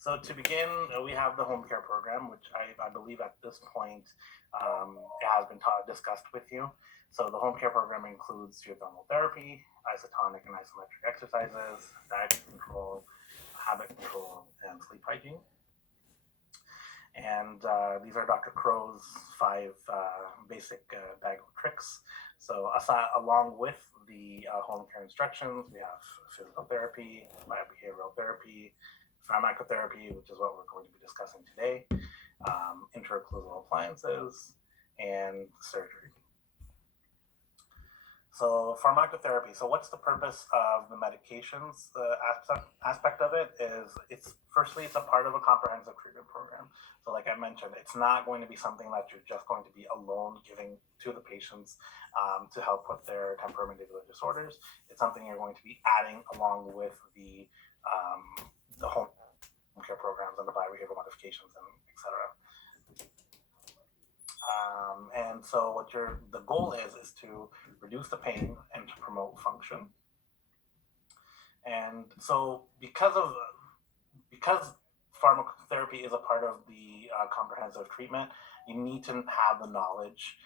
So to begin, we have the home care program, which I believe at this point it has been discussed with you. So the home care program includes geothermal therapy, isotonic and isometric exercises, diet control, habit control, and sleep hygiene. And these are Dr. Crow's 5 basic diagonal tricks. So along with the home care instructions, we have physical therapy, biobehavioral therapy, pharmacotherapy, which is what we're going to be discussing today, interocclusal appliances, and surgery. So pharmacotherapy. So what's the purpose of the medications? The aspect of it is it's a part of a comprehensive treatment program. So like I mentioned, it's not going to be something that you're just going to be alone giving to the patients to help with their temporomandibular disorders. It's something you're going to be adding along with the home care programs and the biobehavioral modifications and etc. And so what the goal is to reduce the pain and to promote function. And so because pharmacotherapy is a part of the comprehensive treatment, you need to have the knowledge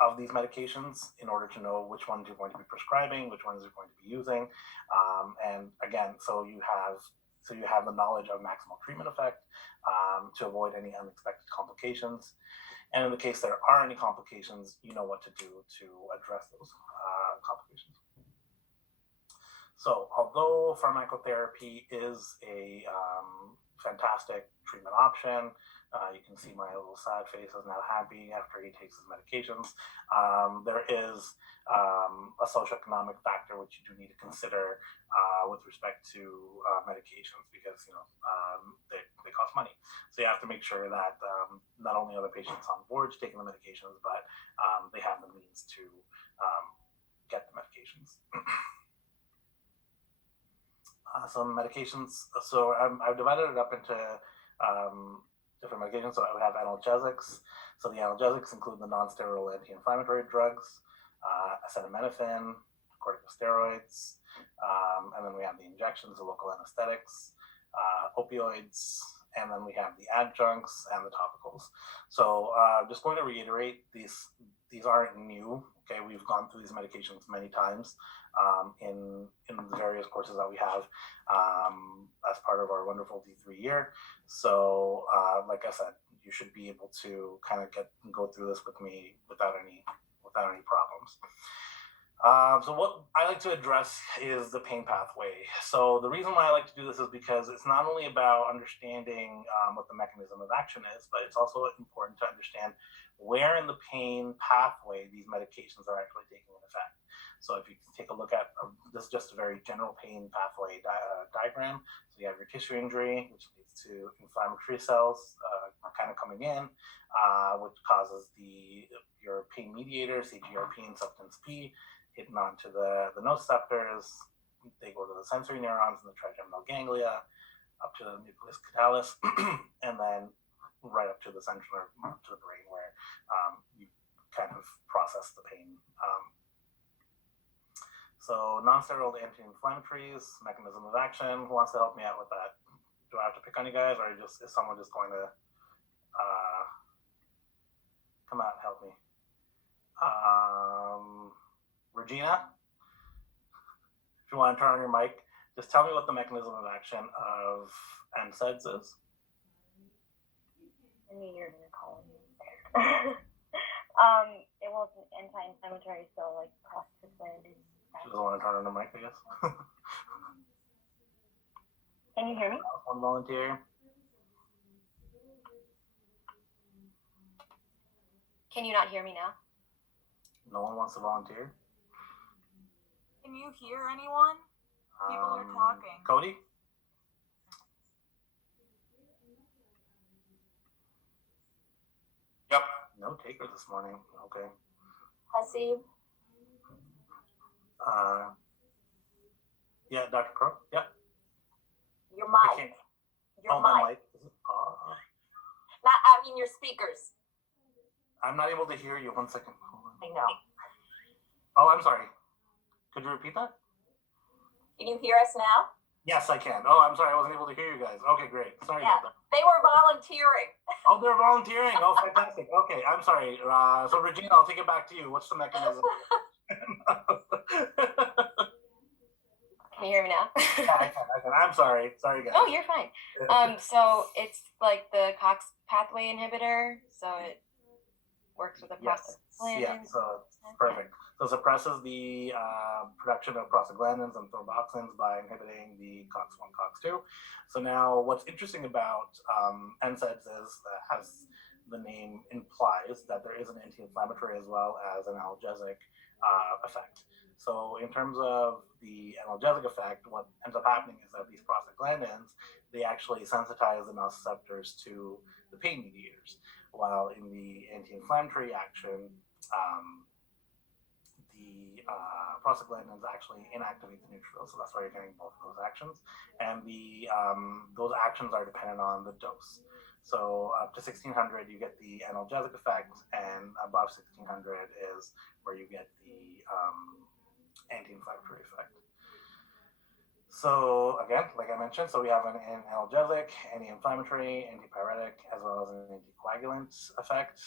of these medications in order to know which ones you're going to be prescribing, which ones you're going to be using. And again, so you have the knowledge of maximal treatment effect to avoid any unexpected complications. And in the case there are any complications, you know what to do to address those complications. So although pharmacotherapy is a fantastic treatment option, you can see my little sad face is now happy after he takes his medications. There is a socioeconomic factor which you do need to consider with respect to medications because they cost money. So you have to make sure that not only are the patients on board taking the medications, but they have the means to get the medications. So medications. So I've divided it up into different medications. So I would have analgesics. So the analgesics include the non-steroidal anti-inflammatory drugs, acetaminophen, corticosteroids, and then we have the injections, the local anesthetics, opioids, and then we have the adjuncts and the topicals. So just going to reiterate, these aren't new. Okay, we've gone through these medications many times in the various courses that we have as part of our wonderful D3 year. So like I said, you should be able to kind of go through this with me without any problems. So what I like to address is the pain pathway. So the reason why I like to do this is because it's not only about understanding what the mechanism of action is, but it's also important to understand where in the pain pathway these medications are actually taking an effect. So if you take a look at this is just a very general pain pathway diagram. So you have your tissue injury, which leads to inflammatory cells kind of coming in, which causes your pain mediator, CGRP and substance P, hitting onto the nociceptors. They go to the sensory neurons in the trigeminal ganglia, up to the nucleus caudalis, and then right up to the central nerve, up to the brain, where you kind of process the pain. So non-steroidal anti-inflammatories, mechanism of action. Who wants to help me out with that? Do I have to pick on you guys, or is someone just going to come out and help me? Regina, if you want to turn on your mic, just tell me what the mechanism of action of NSAIDs is. I knew you were going to call me. It was an anti-inflammatory, so like prostaglandin. She doesn't want to turn on her mic, I guess. Can you hear me? One volunteer. Can you not hear me now? No one wants to volunteer. Can you hear anyone? People are talking. Cody? Yep. No taker this morning. Okay. Hasib? Yeah, Dr. Crow? Yeah. Your mic. Your my mic. Your speakers. I'm not able to hear you. 1 second. I know. Oh, I'm sorry. Could you repeat that? Can you hear us now? Yes, I can. Oh, I'm sorry, I wasn't able to hear you guys. Okay, great. Sorry Yeah. about that. They were volunteering. Oh, they're volunteering. Oh, fantastic. Okay, I'm sorry. So, Regina, I'll take it back to you. What's the mechanism? Can you hear me now? Yeah, I can. I'm sorry. Sorry, guys. Oh, you're fine. So it's like the COX pathway inhibitor. So it works with the Yes. prostaglandins. Yeah. So perfect. So it suppresses the production of prostaglandins and thromboxans by inhibiting the COX-1, COX-2. So now, what's interesting about NSAIDs is, as the name implies, that there is an anti-inflammatory as well as an analgesic effect. So in terms of the analgesic effect, what ends up happening is that these prostaglandins, they actually sensitize the nociceptors to the pain mediators, while in the anti-inflammatory action, the prostaglandins actually inactivate the neutrophils, so that's why you're getting both of those actions. And those actions are dependent on the dose. So up to 1600, you get the analgesic effect, and above 1600 is where you get the anti-inflammatory effect. So again, like I mentioned, so we have an analgesic, anti-inflammatory, antipyretic, as well as an anticoagulant effect.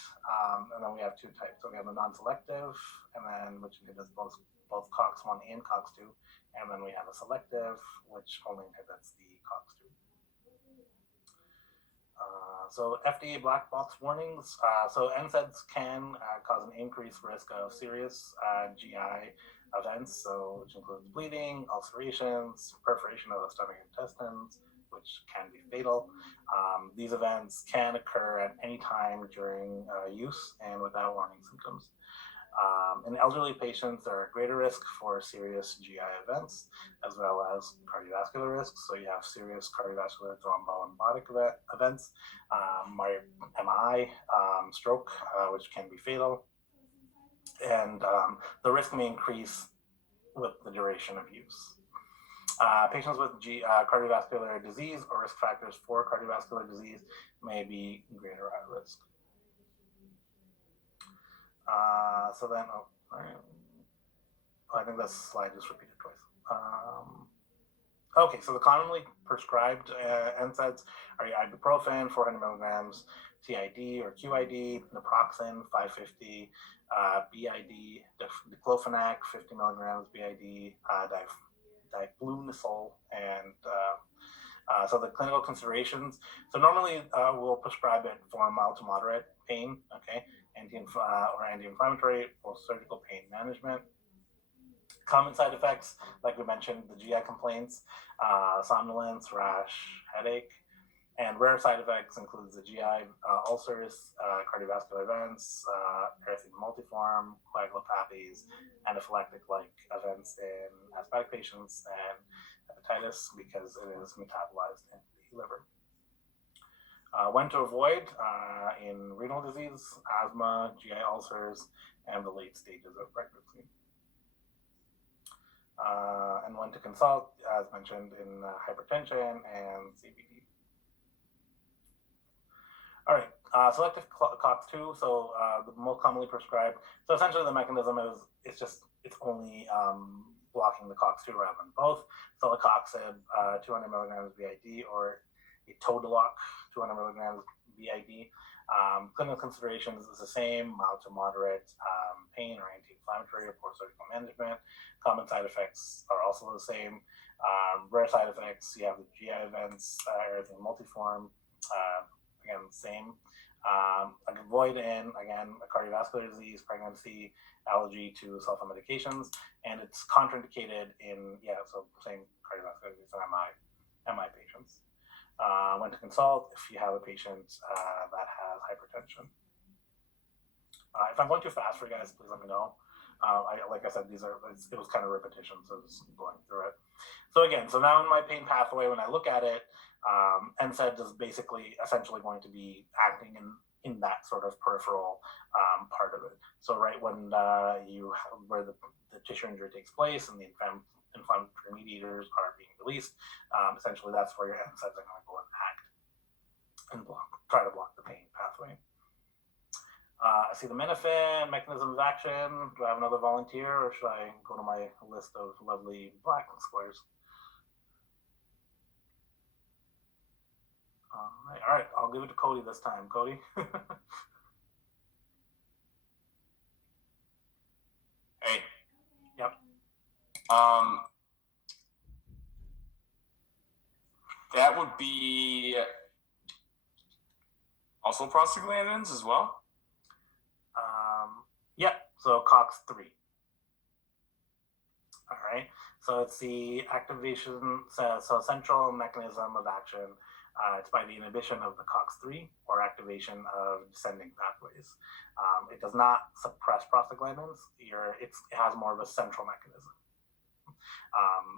And then we have two types. So we have the non-selective, and then which inhibits both COX-1 and COX-2. And then we have a selective, which only inhibits the COX-2. So FDA black box warnings. So NSAIDs can cause an increased risk of serious GI events, so which includes bleeding, ulcerations, perforation of the stomach and intestines, which can be fatal. These events can occur at any time during use and without warning symptoms. In elderly patients, there are greater risk for serious GI events, as well as cardiovascular risks. So you have serious cardiovascular thromboembolic events, MI, stroke, which can be fatal. And the risk may increase with the duration of use. Patients with cardiovascular disease or risk factors for cardiovascular disease may be greater at risk. So then, I think this slide just repeated twice. Okay, so the commonly prescribed NSAIDs are ibuprofen, 400 milligrams, TID or QID, naproxen, 550, BID, diclofenac, 50 milligrams, BID, diflunisal, and so the clinical considerations. So normally we'll prescribe it for mild to moderate pain, okay, or anti-inflammatory or surgical pain management. Common side effects, like we mentioned, the GI complaints, somnolence, rash, headache, and rare side effects includes the GI ulcers, cardiovascular events, erythema multiforme, coagulopathies, anaphylactic-like events in asthmatic patients, and hepatitis because it is metabolized in the liver. When to avoid in renal disease, asthma, GI ulcers, and the late stages of pregnancy. And when to consult, as mentioned, in hypertension and CVD. All right, selective COX-2. So the most commonly prescribed. So essentially, the mechanism is it's only blocking the COX-2 rather than both. Celecoxib, 200 milligrams BID, or Etodoloc, 200 milligrams BID. Clinical considerations is the same: mild to moderate pain or anti-inflammatory or poor surgical management. Common side effects are also the same. Rare side effects, you have the GI events, erythema multiforme, again, same. Avoid in, again, a cardiovascular disease, pregnancy, allergy to sulfa medications, and it's contraindicated in, so same cardiovascular disease and MI patients. When to consult if you have a patient that has hypertension. If I'm going too fast for you guys, please let me know. Like I said, it was kind of repetition, so just going through it. So again, now in my pain pathway, when I look at it, NSAID is basically essentially going to be acting in that sort of peripheral part of it. So right when where the tissue injury takes place and the inflammatory mediators are being released, essentially that's where your NSAIDs are going to go and act and try to block the pain pathway. Acetaminophen, mechanism of action. Do I have another volunteer, or should I go to my list of lovely black squares? All right, I'll give it to Cody this time. Cody. Hey. Yep. That would be also prostaglandins as well. Yeah, so COX-3. All right, so it's the activation, so central mechanism of action. It's by the inhibition of the COX-3 or activation of descending pathways. It does not suppress prostaglandins. It has more of a central mechanism.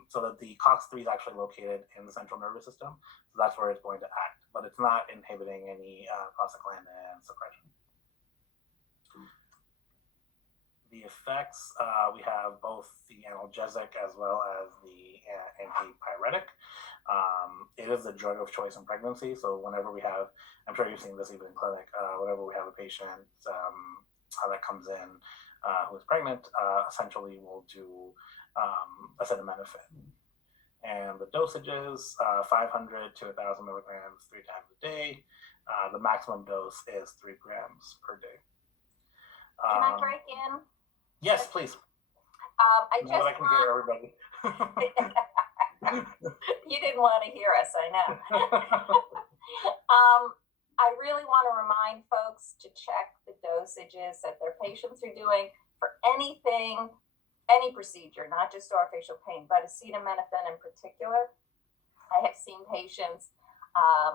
So that the COX-3 is actually located in the central nervous system. So that's where it's going to act, but it's not inhibiting any prostaglandin suppression. The effects, we have both the analgesic as well as the antipyretic. It is the drug of choice in pregnancy. So whenever we have, I'm sure you've seen this even in clinic, whenever we have a patient that comes in who is pregnant, essentially we'll do acetaminophen. And the dosages, 500 to 1,000 milligrams 3 times a day. The maximum dose is 3 grams per day. Can I break in? Yes, please. I Now that I just can hear everybody. you didn't want to hear us, I know. I really want to remind folks to check the dosages that their patients are doing for anything, any procedure, not just orofacial pain, but acetaminophen in particular. I have seen patients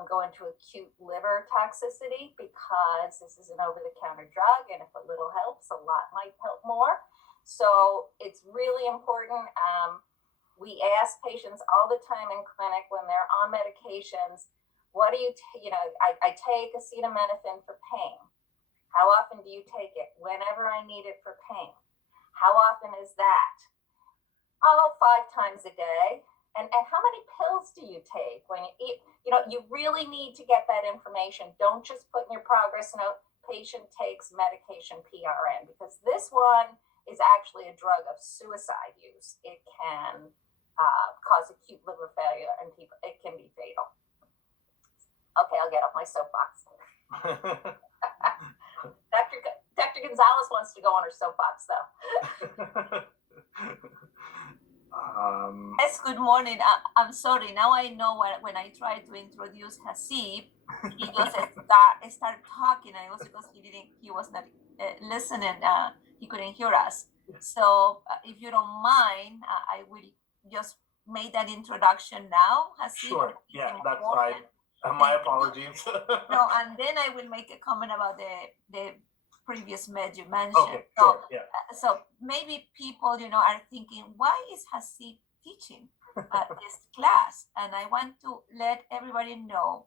go into acute liver toxicity because this is an over-the-counter drug, and if a little helps, a lot might help more. So it's really important. We ask patients all the time in clinic when they're on medications, what do you, I take acetaminophen for pain. How often do you take it? Whenever I need it for pain. How often is that? Oh, 5 times a day. And how many pills do you take when you eat? You really need to get that information. Don't just put in your progress note, patient takes medication PRN, because this one is actually a drug of suicide use. It can cause acute liver failure, and it can be fatal. Okay, I'll get off my soapbox. Dr. Gonzalez wants to go on her soapbox, though. Yes, good morning. I'm sorry. Now I know when I tried to introduce Hasib, he just start talking, and it was because he was not listening. He couldn't hear us. So if you don't mind, I will just make that introduction now. Hasib, Sure. Yeah, that's fine. My apologies. No, and then I will make a comment about the previous med you mentioned. Okay, sure. Yeah. So maybe people, are thinking, why is Hasib teaching this class? And I want to let everybody know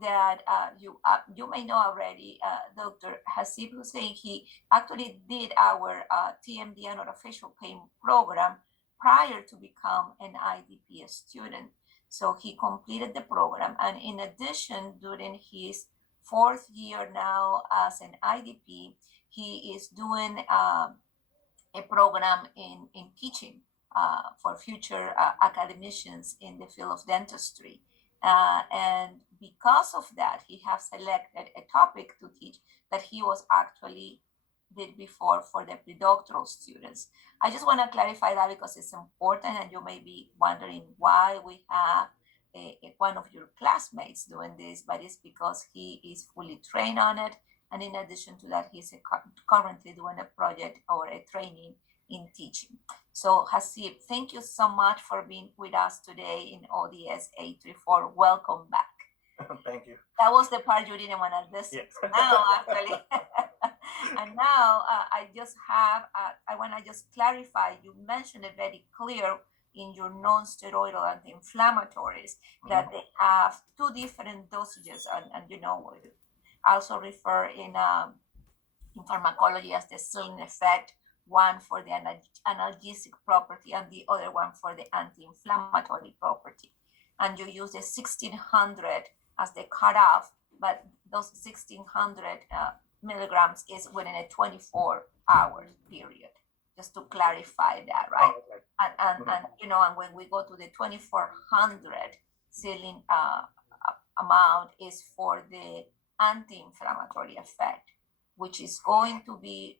that you may know already, Dr. Hasib Hussein, he actually did our TMD and orofacial pain program prior to become an IDP student. So he completed the program, and in addition, during his 4th year now as an IDP, he is doing a program in teaching for future academicians in the field of dentistry. And because of that, he has selected a topic to teach that he was actually did before for the predoctoral students. I just want to clarify that because it's important, and you may be wondering why we have one of your classmates doing this, but it's because he is fully trained on it. And in addition to that, he's currently doing a project or a training in teaching. So Hasib, thank you so much for being with us today in ODS 834. Welcome back. Thank you. That was the part you didn't want to listen to now, actually. And now I want to just clarify, you mentioned it very clear in your non-steroidal anti-inflammatories that they have 2 different dosages, and also refer in pharmacology as the ceiling effect, one for the analgesic property and the other one for the anti-inflammatory property. And you use the 1600 as the cutoff, but those 1600 milligrams is within a 24-hour period, just to clarify that, right? Oh, okay. And when we go to the 2400 ceiling amount is for the anti-inflammatory effect, which is going to be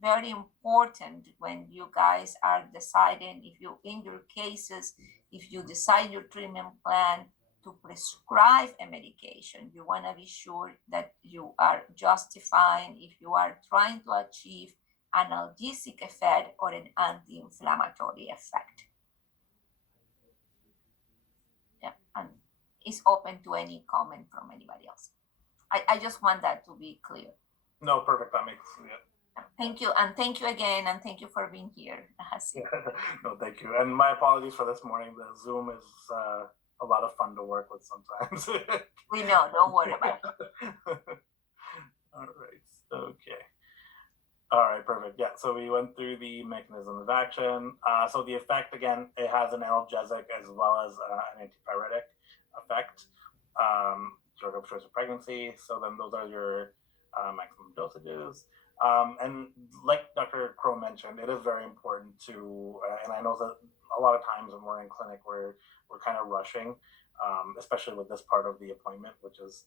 very important when you guys are deciding if you, in your cases, if you decide your treatment plan to prescribe a medication, you want to be sure that you are justifying if you are trying to achieve an analgesic effect or an anti-inflammatory effect. Yeah, and it's open to any comment from anybody else. I just want that to be clear. No, perfect. That makes Thank you, and thank you again, and thank you for being here. Hasib. no, thank you. And my apologies for this morning. The Zoom is a lot of fun to work with sometimes. We know, don't worry about it. All right. Okay. All right, perfect. Yeah, so we went through the mechanism of action. So the effect, again, it has an analgesic as well as an antipyretic effect during obstructive pregnancy. So then those are your maximum dosages. And like Dr. Crow mentioned, it is very important to, and I know that a lot of times when we're in clinic, we're kind of rushing, especially with this part of the appointment, which is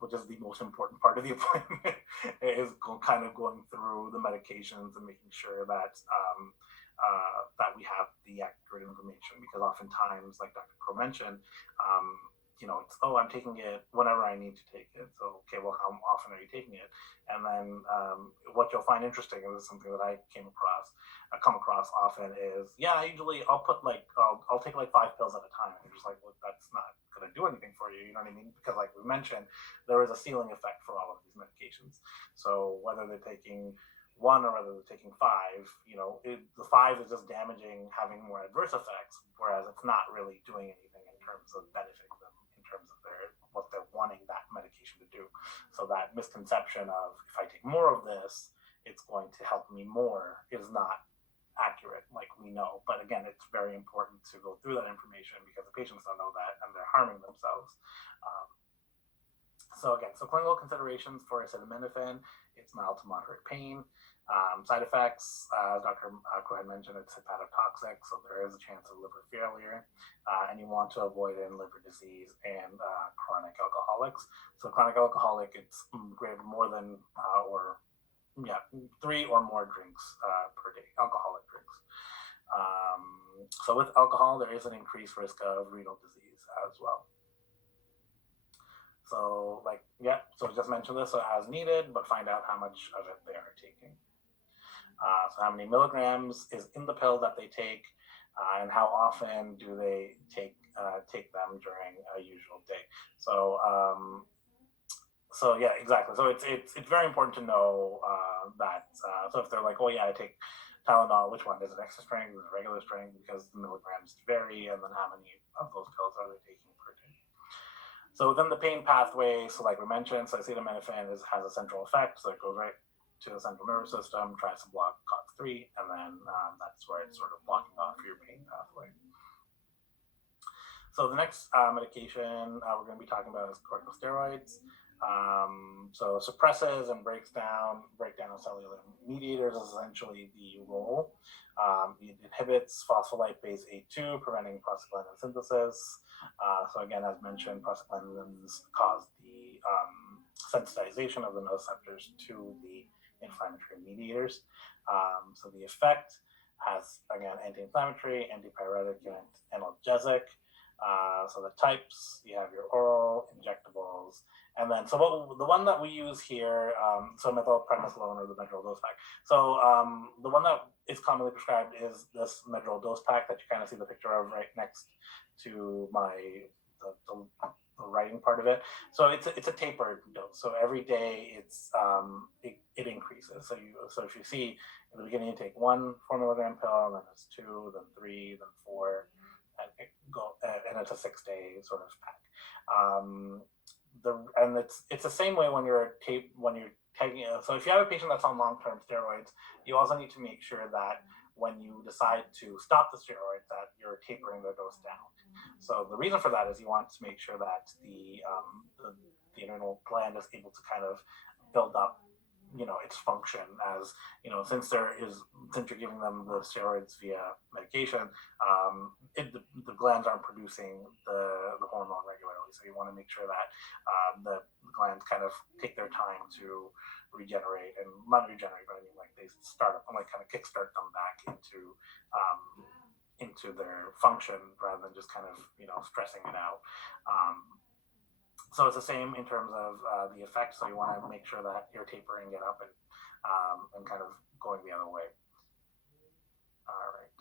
the most important part of the appointment, is kind of going through the medications and making sure that that we have the accurate information. Because oftentimes, like Dr. Crow mentioned, it's, I'm taking it whenever I need to take it. So, okay, well, how often are you taking it? And then what you'll find interesting, and this is something that I come across often, is, usually I'll put I'll take like 5 pills at a time. And you're just like, well, that's not going to do anything for you. You know what I mean? Because like we mentioned, there is a ceiling effect for all of these medications. So whether they're taking 1 or whether they're taking 5, the 5 is just damaging, having more adverse effects, whereas it's not really doing anything in terms of benefiting them, in terms of what they're wanting that medication to do. So that misconception of, if I take more of this, it's going to help me more, is not accurate, like we know. But again, it's very important to go through that information because the patients don't know that and they're harming themselves. So clinical considerations for acetaminophen: it's mild to moderate pain. Side effects, Dr. Crow had mentioned, it's hepatotoxic, so there is a chance of liver failure, and you want to avoid liver disease and chronic alcoholics. So chronic alcoholic, it's greater more than 3 or more drinks per day, alcoholic drinks. So with alcohol, there is an increased risk of renal disease as well. So so just mention this as needed, but find out how much of it they are taking. So how many milligrams is in the pill that they take, and how often do they take them during a usual day. So exactly. So it's very important to know that. So if they're like, I take Tylenol, which one is it? Extra strength, is it regular strength? Because the milligrams vary, and then how many of those pills are they taking per day? So within the pain pathway, so like we mentioned, so acetaminophen has a central effect, so it goes right to the central nervous system, tries to block COX-3, and then that's where it's sort of blocking off your pain pathway. So the next medication we're going to be talking about is corticosteroids. So suppresses and breaks down cellular mediators is essentially the role. It inhibits phospholipase A2, preventing prostaglandin synthesis. So again, as mentioned, prostaglandins cause the sensitization of the nociceptors to the inflammatory mediators. So the effect has, again, anti-inflammatory, antipyretic, and analgesic. So the types, you have your oral, injectables, and then the one that we use here, so methylprednisolone or the Medrol dose pack. So the one that is commonly prescribed is this Medrol dose pack that you kind of see the picture of right next to the writing part of it. So it's a tapered dose. So every day it increases. So if you see in the beginning you take 1 4 milligram pill, and then it's 2, then 3, then 4. And it's a 6-day sort of pack. And it's the same way when you're taking it. So if you have a patient that's on long-term steroids, you also need to make sure that when you decide to stop the steroids, that you're tapering the dose down. So the reason for that is you want to make sure that the adrenal gland is able to kind of build up its function as since you're giving them the steroids via medication, the glands aren't producing the hormone regularly, so you want to make sure that the glands kind of take their time to regenerate, and not regenerate, but I mean like they start up and like kind of kickstart them back into their function rather than just kind of stressing it out. So it's the same in terms of the effect. So you want to make sure that you're tapering it up and kind of going the other way. All right.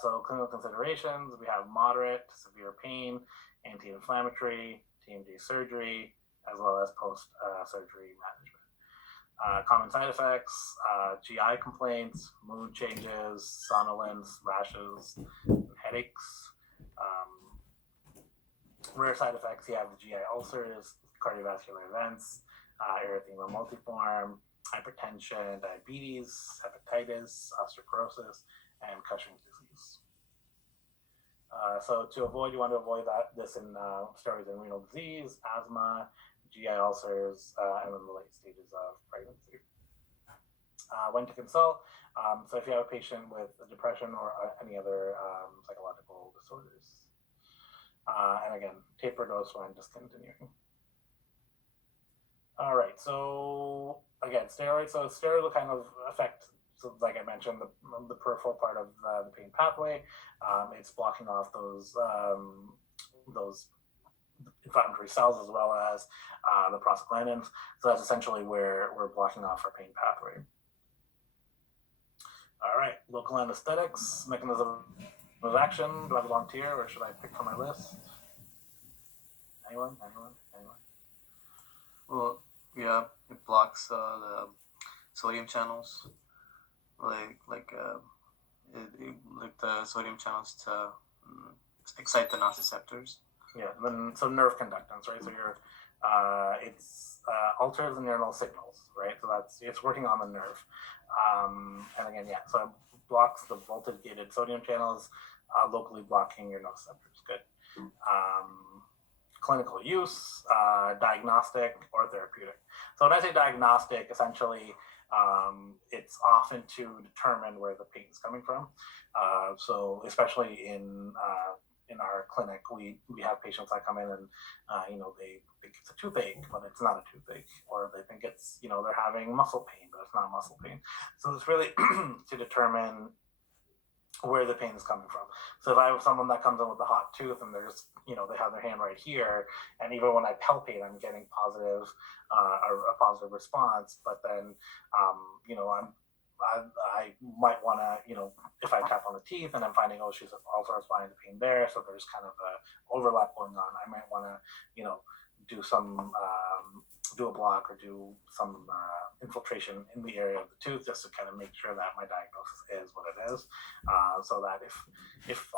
So clinical considerations, we have moderate to severe pain, anti-inflammatory, TMJ surgery, as well as post-surgery management. Common side effects, GI complaints, mood changes, somnolence, rashes, headaches. Rare side effects, you have the GI ulcers, cardiovascular events, erythema multiforme, hypertension, diabetes, hepatitis, osteoporosis, and Cushing's disease. So to avoid, you want to avoid this in steroids and renal disease, asthma, GI ulcers, and in the late stages of pregnancy. When to consult. So if you have a patient with depression or any other psychological disorders. And again, taper dose when discontinuing. All right, so again, steroids. So steroids will kind of affect, so like I mentioned, the peripheral part of the pain pathway. It's blocking off those inflammatory cells as well as the prostaglandins. So that's essentially where we're blocking off our pain pathway. All right, local anesthetics, mechanism of action. Do I have a volunteer or should I pick from my list? Anyone? Well, yeah, it blocks the sodium channels, like the sodium channels to excite the nociceptors. Yeah, then so nerve conductance, right? So you're it's alters the neuronal signals, right? So it's working on the nerve. And again, yeah, so it blocks the voltage gated sodium channels, locally blocking your nociceptors. Good. Clinical use, diagnostic or therapeutic. So when I say diagnostic, essentially it's often to determine where the pain is coming from. So especially in our clinic, we have patients that come in and they think it's a toothache, but it's not a toothache, or they think it's they're having muscle pain, but it's not muscle pain. So it's really to determine where the pain is coming from. So if I have someone that comes in with a hot tooth and they're just they have their hand right here, and even when I palpate, I'm getting a positive response, but then I might want to, if I tap on the teeth and I'm finding, oh, she's also responding to pain there, so there's kind of a overlap going on. I might want to, do a block or do some infiltration in the area of the tooth just to kind of make sure that my diagnosis is what it is. So that if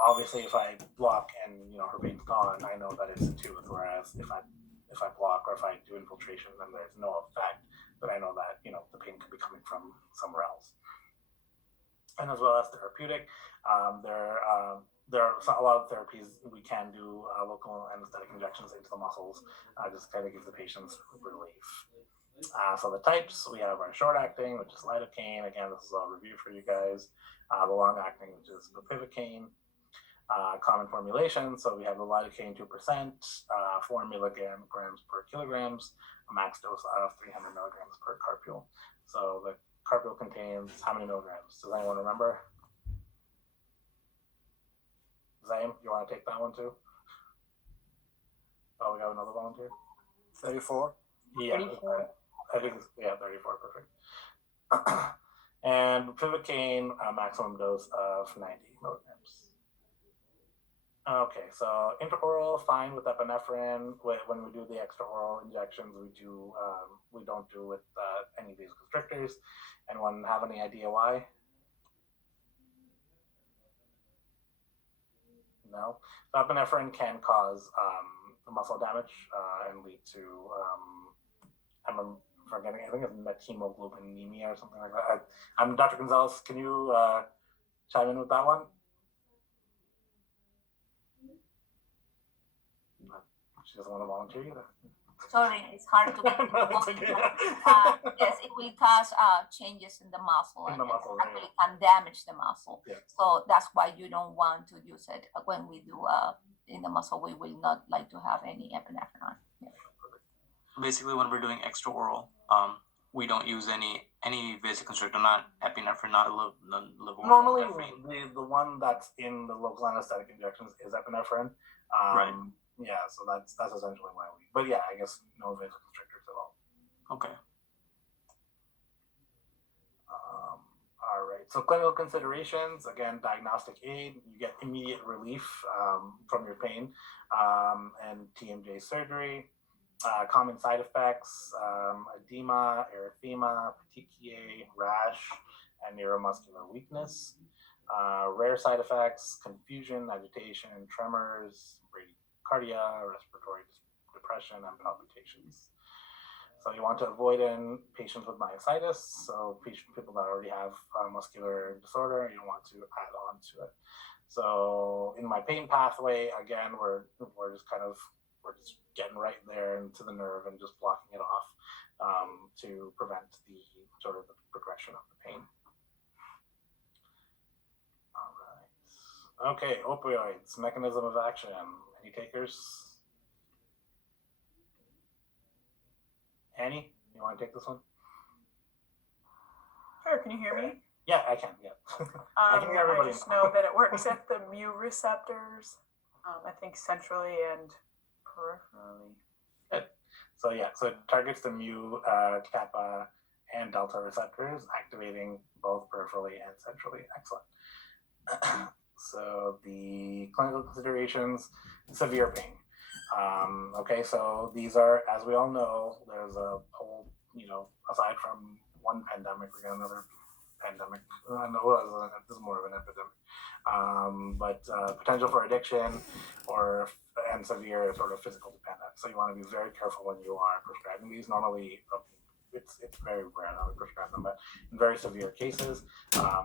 obviously if I block and her pain's gone, I know that it's a tooth. Whereas if I block or if I do infiltration, then there's no effect. But I know that the pain could be coming from somewhere else. And as well as therapeutic, there are a lot of therapies we can do local anesthetic injections into the muscles, just kind of give the patients relief. So the types, we have our short acting, which is lidocaine. Again, this is all review for you guys. The long acting, which is bupivacaine. Common formulation, so we have the lidocaine 2%, 4 milligrams per kilograms, a max dose of 300 milligrams per carpule. So the carpule contains how many milligrams? Does anyone remember? Zaim, you want to take that one too? Oh, we got another volunteer. 34. Yeah, 34? I think 34, perfect. And bupivacaine, a maximum dose of 90 milligrams. Okay, so intraoral, fine with epinephrine. When we do the extraoral injections, we don't do with any vasoconstrictors. Anyone have any idea why? No. So epinephrine can cause muscle damage and lead to I'm forgetting. I think it's methemoglobinemia or something like that. I'm Dr. Gonzalez. Can you chime in with that one? She doesn't want to volunteer either. Sorry, it's hard to. No, that's okay. Yes, it will cause changes in the muscle In and the muscle, it actually can damage the muscle. Yeah. So that's why you don't want to use it when we do in the muscle. We will not like to have any epinephrine. Yeah. Basically, when we're doing extraoral, we don't use any vasoconstrictor, not epinephrine, not levodopa. Normally, the one that's in the local anesthetic injections is epinephrine. Right. Yeah, so that's essentially why we. But yeah, I guess no vasoconstrictors at all. Okay. All right. So clinical considerations, again, diagnostic aid. You get immediate relief from your pain and TMJ surgery. Common side effects: edema, erythema, petechiae, rash, and neuromuscular weakness. Rare side effects: confusion, agitation, tremors, bradycardia, respiratory depression, and palpitations. So you want to avoid in patients with myositis, so people that already have muscular disorder, you don't want to add on to it. So in my pain pathway, again, we're just getting right there into the nerve and just blocking it off to prevent the sort of the progression of the pain. All right. Okay, opioids, mechanism of action. Any takers? Annie, you want to take this one? Sure, can you hear me? Yeah, I can. Yeah, I can hear everybody. I just know that it works at the mu receptors, I think centrally and peripherally. So yeah, so it targets the mu, kappa, and delta receptors, activating both peripherally and centrally. Excellent. So the clinical considerations: severe pain. Okay, so these are, as we all know, there's a whole, aside from one pandemic, we got another pandemic. This is more of an epidemic. But potential for addiction and severe sort of physical dependence. So you want to be very careful when you are prescribing these. Normally, it's very rare that we prescribe them, but in very severe cases,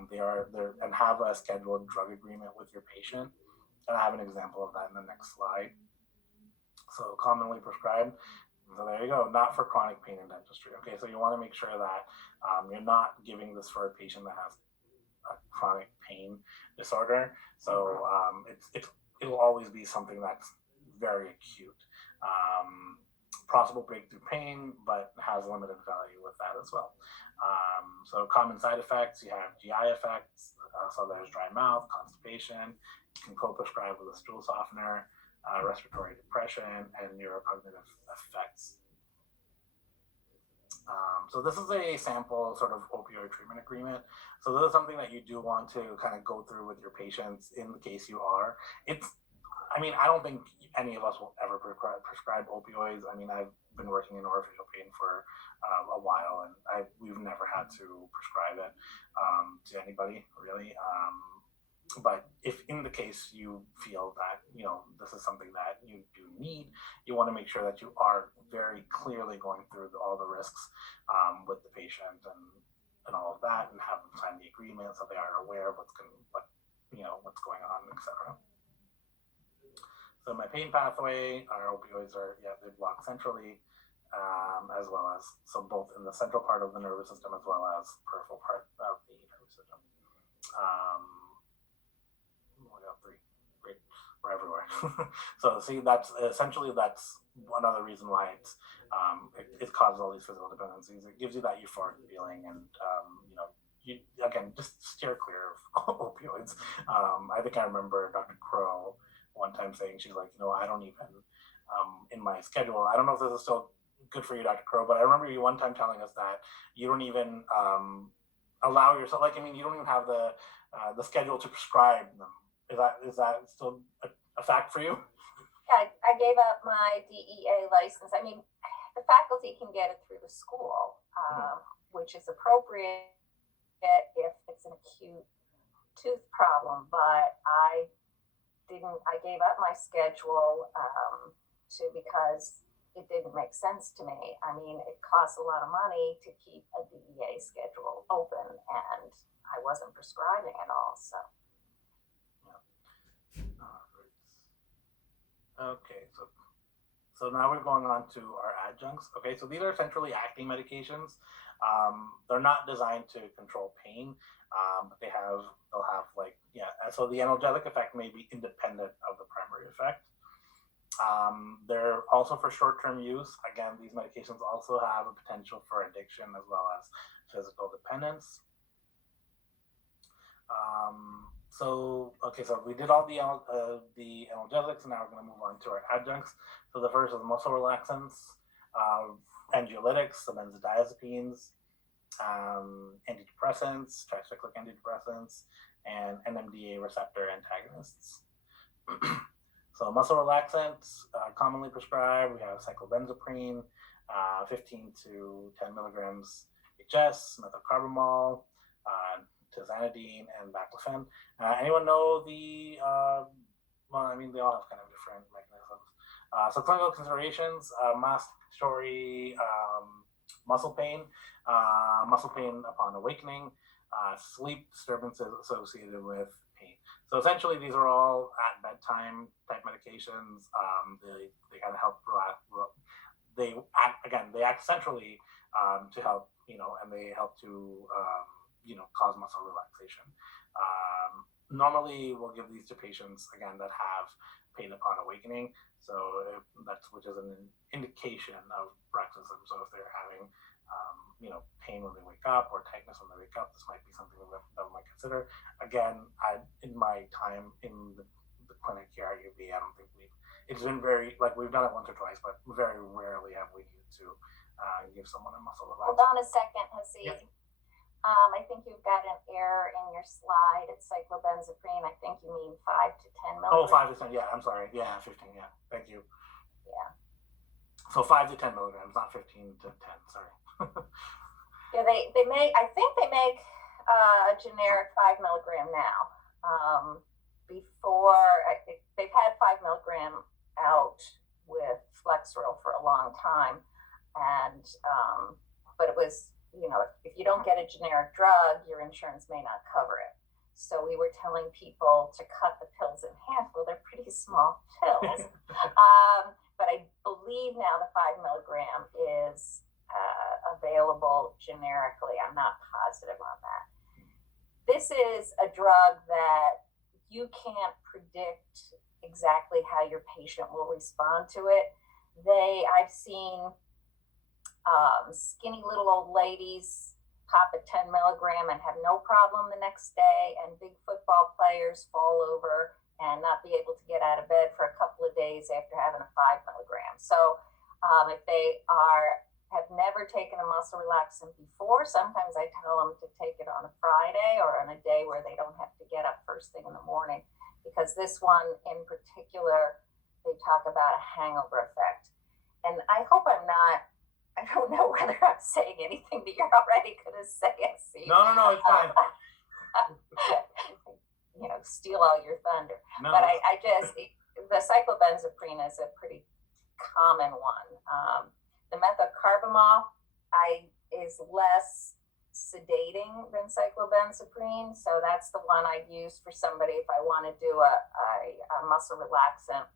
they are there and have a scheduled drug agreement with your patient. And I have an example of that in the next slide. So commonly prescribed. So there you go. Not for chronic pain and dentistry. Okay, so you want to make sure that you're not giving this for a patient that has a chronic pain disorder. So it'll always be something that's very acute. Possible breakthrough pain, but has limited value with that as well. So common side effects: you have GI effects. So there's dry mouth, constipation. You can co-prescribe with a stool softener. Respiratory depression, and neurocognitive effects. So this is a sample sort of opioid treatment agreement. So this is something that you do want to kind of go through with your patients in the case you are. I don't think any of us will ever prescribe opioids. I've been working in orofacial pain for a while, and we've never had to prescribe it to anybody, really. But if in the case you feel that, this is something that you do need, you want to make sure that you are very clearly going through all the risks with the patient and all of that, and have them sign the agreement so they are aware of what's going on, etc. So my pain pathway, our opioids they block centrally, as well as, so both in the central part of the nervous system as well as peripheral part of the nervous system. Great, we're everywhere. So see, that's another reason why it causes all these physical dependencies. It gives you that euphoric feeling, and you again just steer clear of opioids. I think I remember Dr. Crow one time saying, she's like, I don't even in my schedule. I don't know if this is still good for you, Dr. Crow, but I remember you one time telling us that you don't even allow yourself. You don't even have the schedule to prescribe them. Is that still a fact for you? Yeah, I gave up my DEA license. The faculty can get it through the school, which is appropriate if it's an acute tooth problem. But I gave up my schedule because it didn't make sense to me. It costs a lot of money to keep a DEA schedule open, and I wasn't prescribing it all. So. Okay, So now we're going on to our adjuncts. Okay, so these are centrally acting medications. They're not designed to control pain, but they'll have like, yeah. So the analgesic effect may be independent of the primary effect. They're also for short-term use. Again, these medications also have a potential for addiction as well as physical dependence. So we did all the analgesics, and now we're going to move on to our adjuncts. So the first is muscle relaxants, anxiolytics, the benzodiazepines, antidepressants, tricyclic antidepressants, and NMDA receptor antagonists. So muscle relaxants commonly prescribed, we have cyclobenzaprine, 15 to 10 milligrams HS, methocarbamol, tizanidine, and baclofen. Anyone know the, well, I mean, they all have kind of different mechanisms. So clinical considerations, masturbatory muscle pain upon awakening, sleep disturbances associated with pain. So essentially, these are all at bedtime type medications. They kind of help relax. They act centrally to help, and they help to cause muscle relaxation. Normally, we'll give these to patients again that have pain upon awakening. So which is an indication of bruxism. So if they're having pain when they wake up or tightness when they wake up, this might be something that we might consider. Again, in my time in the clinic here at UB, I don't think it's been we've done it once or twice, but very rarely have we needed to give someone a muscle relaxant. Hold on a second, Haseeb. Yeah. I think you've got an error in your slide. It's cyclobenzaprine. I think you mean 5 to 10 Oh, milligrams. 5 to 10. Yeah, I'm sorry. Yeah, 15. Yeah, thank you. Yeah. So 5 to 10 milligrams, not 15 to 10. Sorry. Yeah, they make. I think they make a generic 5 milligram now. They've had 5 milligram out with Flexeril for a long time, and but it was, if you don't get a generic drug, your insurance may not cover it. So we were telling people to cut the pills in half. Well, they're pretty small pills. But I believe now the 5 milligram is available generically. I'm not positive on that. This is a drug that you can't predict exactly how your patient will respond to it. I've seen skinny little old ladies pop a 10 milligram and have no problem the next day, and big football players fall over and not be able to get out of bed for a couple of days after having a 5 milligram. So if they have never taken a muscle relaxant before, sometimes I tell them to take it on a Friday or on a day where they don't have to get up first thing in the morning, because this one in particular, they talk about a hangover effect. And I hope I don't know whether I'm saying anything that you're already going to say, Haseeb. No, it's fine. Steal all your thunder. No, But I just, the cyclobenzaprine is a pretty common one. The methocarbamol is less sedating than cyclobenzaprine, so that's the one I'd use for somebody if I want to do a muscle relaxant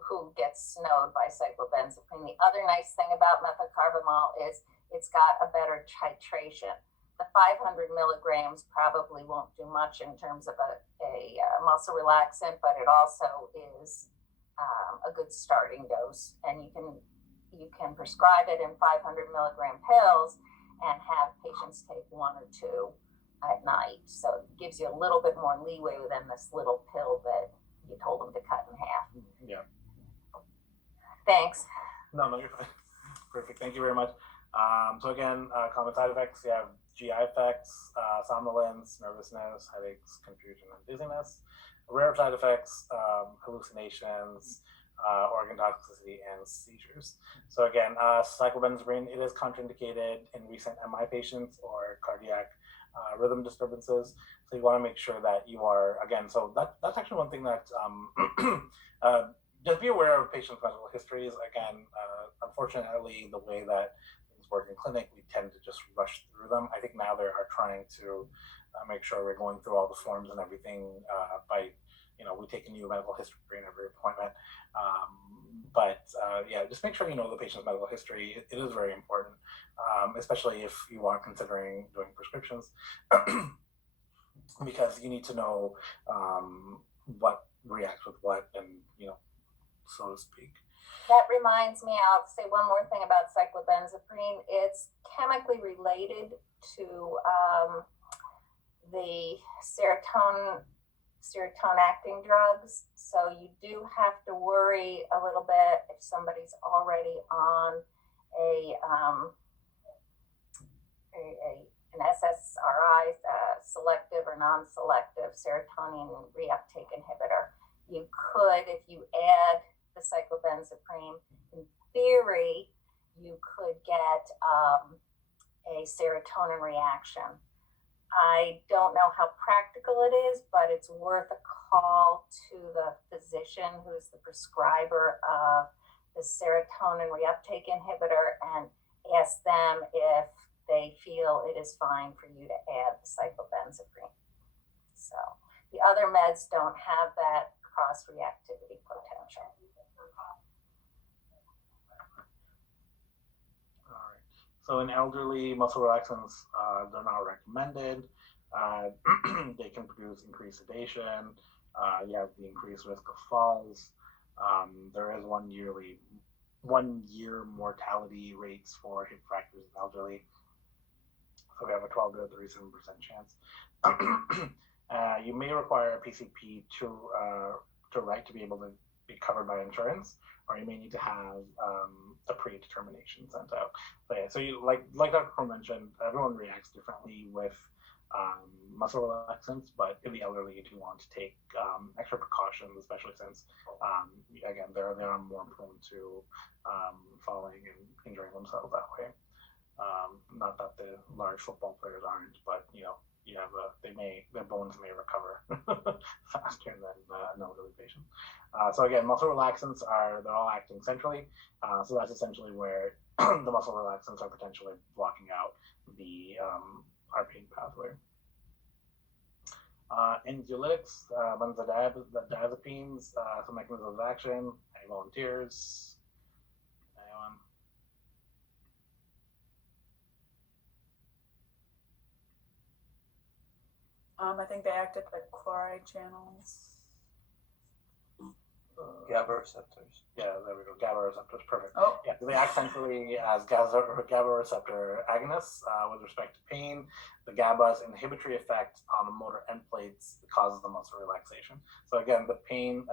who gets snowed by cyclobenzaprine. The other nice thing about methocarbamol is it's got a better titration. The 500 milligrams probably won't do much in terms of a muscle relaxant, but it also is a good starting dose, and you can prescribe it in 500 milligram pills and have patients take 1 or 2 at night. So it gives you a little bit more leeway than this little pill that you told them to cut in half. Yeah. Thanks. No, you're fine. Perfect. Thank you very much. So again, common side effects, you have GI effects, somnolence, nervousness, headaches, confusion, and dizziness. Rare side effects, hallucinations, organ toxicity, and seizures. So again, cyclobenzaprine, it is contraindicated in recent MI patients or cardiac rhythm disturbances. So you want to make sure that you are, again, so that's actually one thing that just be aware of patients' medical histories. Again, unfortunately, the way that things work in clinic, we tend to just rush through them. I think now they are trying to make sure we're going through all the forms and everything by we take a new medical history in every appointment. Yeah, just make sure you know the patient's medical history. It is very important, especially if you are considering doing prescriptions, because you need to know what reacts with what, and so to speak. That reminds me, I'll say one more thing about cyclobenzaprine. It's chemically related to the serotonin-acting drugs. So you do have to worry a little bit if somebody's already on an SSRI, selective or non-selective serotonin reuptake inhibitor. You could, if you add the cyclobenzaprine, in theory, you could get a serotonin reaction. I don't know how practical it is, but it's worth a call to the physician who's the prescriber of the serotonin reuptake inhibitor and ask them if they feel it is fine for you to add the cyclobenzaprine. So the other meds don't have that cross-reactivity potential. All right. So in elderly, muscle relaxants, they're not recommended. They can produce increased sedation. You have the increased risk of falls. There is 1 year mortality rates for hip fractures in elderly. So we have a 12 to 37% chance. You may require a PCP to write to be able to be covered by insurance, or you may need to have a predetermination sent out. But yeah, so you like Dr. Crow mentioned, everyone reacts differently with muscle relaxants, but in the elderly, you do want to take extra precautions, especially since again they are more prone to falling and injuring themselves that way. Not that the large football players aren't, but their bones may recover faster than an elderly patient. So again, muscle relaxants they're all acting centrally. So that's essentially where the muscle relaxants are potentially blocking out the pain pathway. Anxiolytics, benzodiazepines, some mechanisms of action. Any volunteers? Anyone? I think they act at the chloride channels. GABA receptors. Yeah, there we go. GABA receptors, perfect. Oh, Yeah, they act centrally as GABA receptor agonists with respect to pain. The GABA's inhibitory effect on the motor end plates causes the muscle relaxation. So again, the pain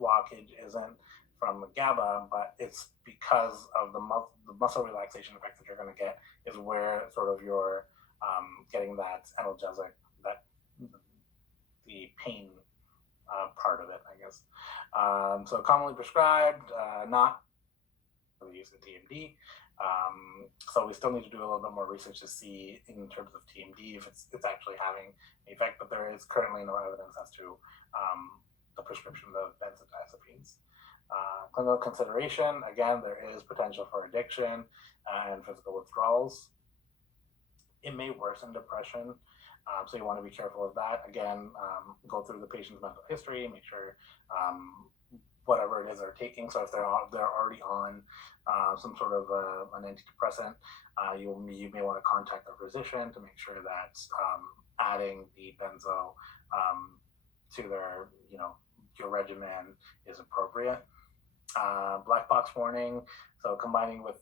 blockage isn't from the GABA, but it's because of the muscle relaxation effect that you're going to get is where sort of you're getting that analgesic, the pain part of it, I guess. So commonly prescribed, not really used in TMD. So we still need to do a little bit more research to see in terms of TMD if it's actually having an effect, but there is currently no evidence as to the prescription of benzodiazepines. Clinical consideration, again, there is potential for addiction and physical withdrawals. It may worsen depression. So you want to be careful of that. Again, go through the patient's mental history, make sure whatever it is they're taking. So if they're already on some sort of an antidepressant, you may want to contact their physician to make sure that adding the benzo to their your regimen is appropriate. Black box warning. So combining with